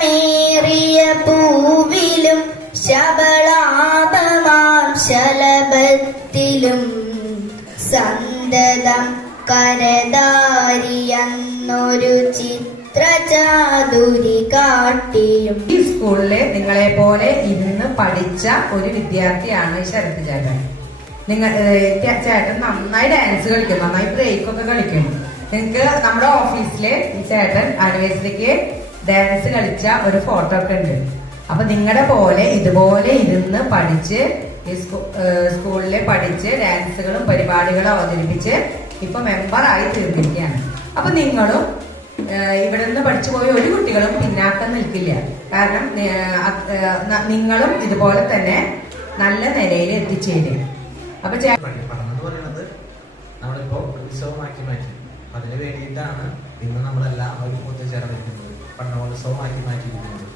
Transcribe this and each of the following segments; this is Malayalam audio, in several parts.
മേറിയ പൂവിലും ശബളാപമാം ശലഭത്തിലും സന്തതം കരതാരിയെന്നൊരു ചിത്രചാതുരി കാട്ടിയും. ഈ സ്കൂളിൽ നിങ്ങളെ പോലെ ഇന്ന് പഠിച്ച ഒരു വിദ്യാർത്ഥിയാണ് ശരത് ചേട്ടൻ. നിങ്ങൾ ചേട്ടൻ നന്നായി ഡാൻസ് കളിക്കും നന്നായി ബ്രേക്ക് ഒക്കെ കളിക്കും. നിങ്ങൾക്ക് നമ്മുടെ ഓഫീസിലെ ഈ ചേട്ടൻ ആനിവേഴ്സറിക്ക് ഡാൻസ് കളിച്ച ഒരു ഫോട്ടോ ഒക്കെ ഉണ്ട്. അപ്പൊ നിങ്ങളുടെ പോലെ ഇതുപോലെ ഇരുന്ന് പഠിച്ച് ഈ സ്കൂ- സ്കൂളിൽ പഠിച്ച് ഡാൻസുകളും പരിപാടികളും അവതരിപ്പിച്ച് ഇപ്പൊ മെമ്പറായി തീർന്നിരിക്കുകയാണ് അപ്പൊ നിങ്ങളും ഇവിടെ നിന്ന് പഠിച്ചു പോയ ഒരു കുട്ടികളും പിന്നാക്കം നിൽക്കില്ല. കാരണം നിങ്ങളും ഇതുപോലെ തന്നെ നല്ല നിലയിൽ എത്തിച്ചേരും. അപ്പൊ നമ്മളിപ്പോ ഉത്സവമാക്കി മാറ്റി. അതിന് വേണ്ടിയിട്ടാണ് ഇന്ന് നമ്മളെല്ലാവരും ഒത്തുചേർന്നിരിക്കുന്നത് പഠനോത്സവമാക്കി മാറ്റിയിരിക്കുന്നത്.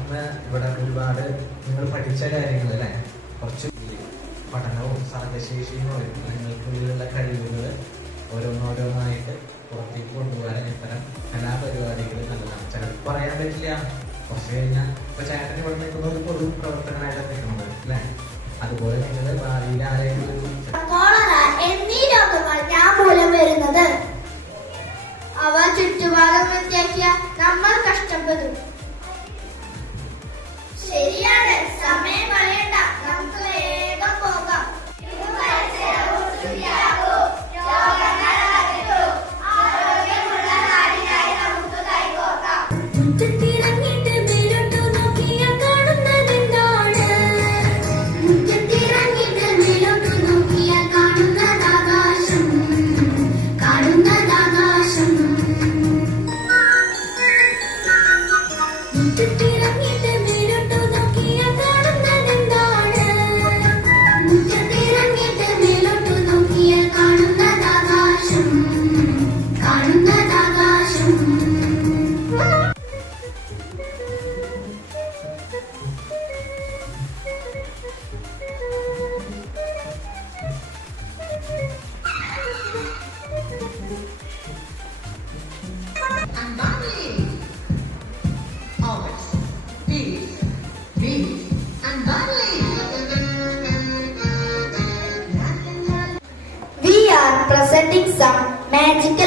ഇന്ന് ഇവിടെ ഒരുപാട് നിങ്ങൾ പഠിച്ച കാര്യങ്ങൾ അല്ലെ? കുറച്ച് പഠനവും സർഗശേഷിയും നിങ്ങൾക്കുള്ളിലുള്ള കഴിവുകൾ ഓരോന്നോരോന്നായിട്ട് പുറത്തേക്ക് കൊണ്ടുപോകാൻ ഇത്തരം കലാപരിപാടികൾ നല്ലതാണ്. ചിലർക്ക് പറയാൻ പറ്റില്ല. കുറച്ച് കഴിഞ്ഞാൽ ഇപ്പൊ ചേട്ടൻ ഇവിടെ നിൽക്കുന്ന ഒരു പൊതു പ്രവർത്തനമായിട്ടാണ് നിൽക്കുന്നത് അല്ലേ? അതുപോലെ നിങ്ങൾ ഭാവിയിൽ ആരെങ്കിലും ചുറ്റുഭാഗം നമ്മൾ കഷ്ടപ്പെടും. ശരിയാണ്. സമയം Peace. And bubbly. We are presenting some magical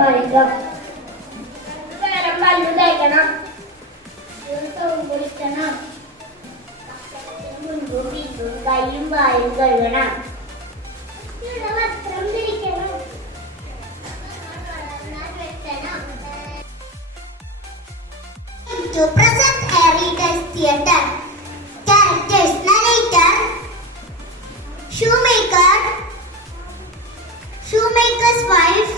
പാലിക്കാം വേഗം പല്ലു തേക്കണം കുളിക്കണം മുൻപും പിൻപും കൈയും വായും കഴുകണം വസ്ത്രം ധരിക്കണം To present a reader's theatre. Characters narrator, shoemaker, shoemaker's wife,